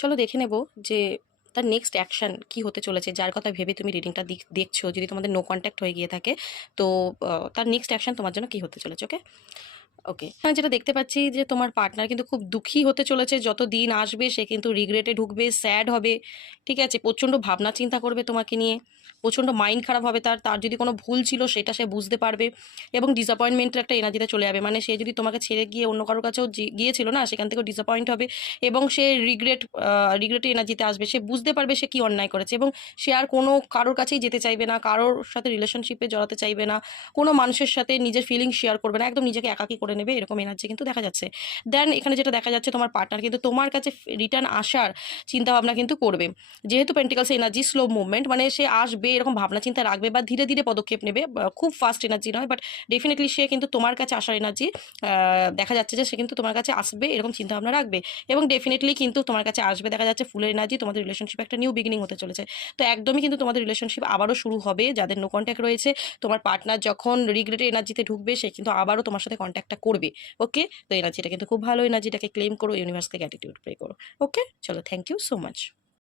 চলো দেখে নেব যে তার নেক্সট অ্যাকশন কি হতে চলেছে, যার কথা ভেবে তুমি রিডিংটা দেখছো। যদি তোমাদের নো কন্ট্যাক্ট হয়ে গিয়ে থাকে তো তার নেক্সট অ্যাকশন তোমার জন্য কি হতে চলেছে। ওকে ওকে, আমি যেটা দেখতে পাচ্ছি যে তোমার পার্টনার কিন্তু খুব দুঃখী হতে চলেছে। যত দিন আসবে সে কিন্তু রিগ্রেটে ঢুকবে, স্যাড হবে, ঠিক আছে, প্রচণ্ড ভাবনা চিন্তা করবে তোমাকে নিয়ে, প্রচণ্ড মাইন্ড খারাপ হবে তার। তার যদি কোনো ভুল ছিল সেটা সে বুঝতে পারবে এবং ডিসঅ্যাপয়েন্টমেন্টের একটা এনার্জিতে চলে যাবে। মানে সে যদি তোমাকে ছেড়ে গিয়ে অন্য কারোর কাছেও গিয়েছিল না, সেখান থেকেও ডিসঅ্যাপয়েন্ট হবে এবং সে রিগ্রেটের এনার্জিতে আসবে। সে বুঝতে পারবে সে কি অন্যায় করেছে এবং সে আর কোনো কারোর কাছেই যেতে চাইবে না, কারোর সাথে রিলেশনশিপে জড়াতে চাইবে না, কোনো মানুষের সাথে নিজের ফিলিং শেয়ার করবে না, একদম নিজেকে একাকী করে নেবে, এরকম এনার্জি কিন্তু দেখা যাচ্ছে। দেন এখানে যেটা দেখা যাচ্ছে তোমার পার্টনার কিন্তু তোমার কাছে রিটার্ন আসার চিন্তা ভাবনা কিন্তু করবে। যেহেতু পেন্টিকলস এনার্জি স্লো মুভমেন্ট, মানে সে আসবে এরকম ভাবনা চিন্তা রাখবে বা ধীরে ধীরে পদক্ষেপ নেবে, খুব ফাস্ট এনার্জি নয়, বাট ডেফিনেটলি সে কিন্তু তোমার কাছে আসার এনার্জি দেখা যাচ্ছে যে সে কিন্তু তোমার কাছে আসবে এরকম চিন্তা ভাবনা রাখবে এবং ডেফিনেটলি কিন্তু তোমার কাছে আসবে। দেখা যাচ্ছে ফুলের এনার্জি, তোমাদের রিলেশনশিপ একটা নিউ বিগিনিং হতে চলেছে। তো একদমই কিন্তু তোমাদের রিলেশনশিপ আবারও শুরু হবে। যাদের নো কন্ট্যাক্ট রয়েছে, তোমার পার্টনার যখন রিগ্রেটের এনার্জিতে ঢুকবে সে কিন্তু আবারও তোমার সাথে কন্ট্যাক্টটা করবে। ওকে, তো এনার্জিটা কিন্তু খুব ভালো, এনার্জিটাকে ক্লেম করো, ইউনিভার্সকে গ্র্যাটিটিউড প্রে করো। ওকে, চলো, থ্যাংক ইউ সো মাচ।